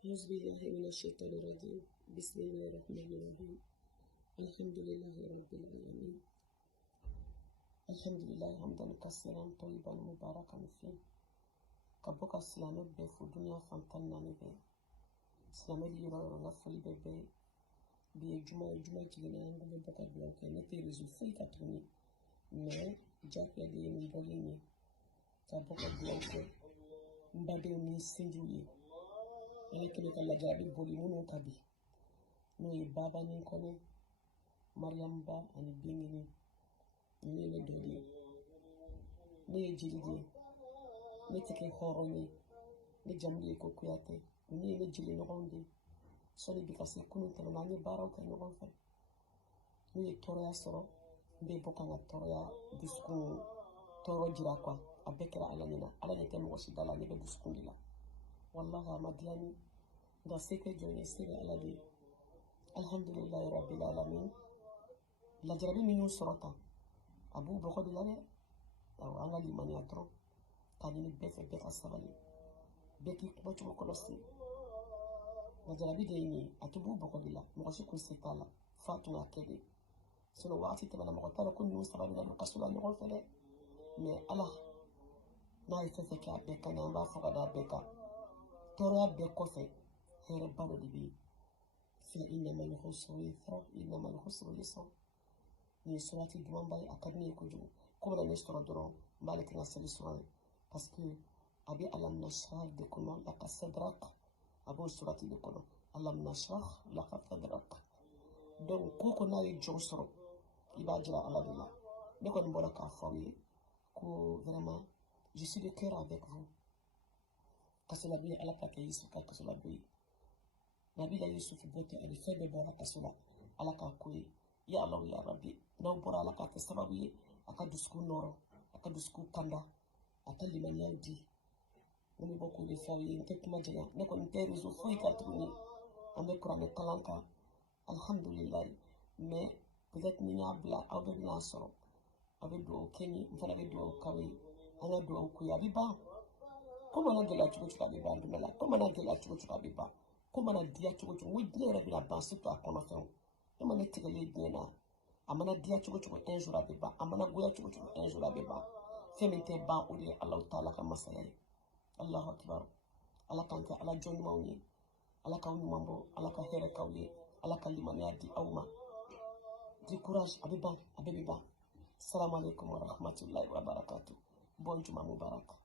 أعوذ بالله من الشيطان الرجيم بسم الله الرحمن الرحيم الحمد لله رب العالمين الحمد لله حمدا كثيرا طيبا مباركا فيه كبوك السلام بفو دنيا فانتنا نبي سلام يرى نفل ببي بجمع كلنا عندنا بوكا بلوكا نتي رزوفي كاتوني ما جاك يدي من بوليني كبوكا بلوكا مبادئ من سنجوي Alekele kala jabi boli muno kabi no e baba ni kono Mariam ba ani bingini ni le dodi ni jilidi ni teke horoni ni jambi ko kuyate ni le jili no gondi soni bi kasi kunu tan na ni baraw kan no gon fa ni toro ya soro be boka na toro ya disku toro jira kwa abekera ala ni temo sidala ni be disku dila wallahi amadiani da seke jone sebe aladi alhamdulillah rabbil alamin la jarabi minu sorota abu boko de lane aw anga limani atro tani ni befe be asabali beki ko to ko losti la jarabi de ni atubu boko de la mo ko setala fatu akede solo wati tabana mo tala ko nu sabali la kasula ni ko fele mais ala na ifefe ka be kana ba fagada beka tora be ko fe هير بانو دي بي فإنما الخسر يسر إنما الخسر يسر ni surati duman bay akadni ko ju ko la nestora doro malik na sali suran parce que abi alam nashrah de kono la kasadrak abo surati de kono alam nashrah la kasadrak donc ko na yi josoro ibajira ala dilla ne ko mbola ka fawi ko vraiment je suis de cœur avec vous kasala bi ala ka kay su ka kasala bi Nabila Yusuf bote alifebe bora kasula alaka koyi ya Allah ya Rabbi ndaw bora alaka ta sababu ye akadusku noro akadusku kanda atali manyadi oni boko le fawi nke kuma jaya ne ko ntere zo foi kartuni ambe kurane kalanka alhamdulillah mais peut-être ni abla awbe na soro abe do keni mfana be do kawi ana do ku ya biba kuma na gela chuko chuka biba ndumela kuma na gela chuko chuka biba Comment on a dit à tout le monde, oui, bien, il a pensé à quoi on a fait. Comment on a dit à tout amana dia chuko chuko un jour à beba amana goya chuko chuko un jour à beba femente ba uli Allah taala kama sayari Allahu akbar ala kanka ala joni mawni ala kawni mambo ala ka here kawli ala kalimani adi awma di courage abeba abeba assalamu alaikum wa rahmatullahi wa barakatuh bon juma mubarak